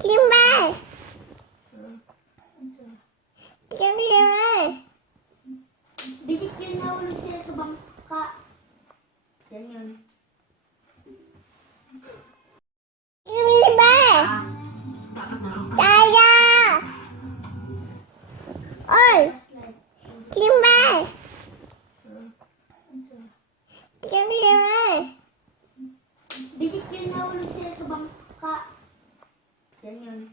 Kimba. Kimba. Bisit yun nahulog sila sa bangka. Ganyan. Ini ba? Ah. Dapat naroon ka. Saya. Oi. Kimba. Kimba. Bisit yun nahulog sila sa bangka. Dạ, trở nhân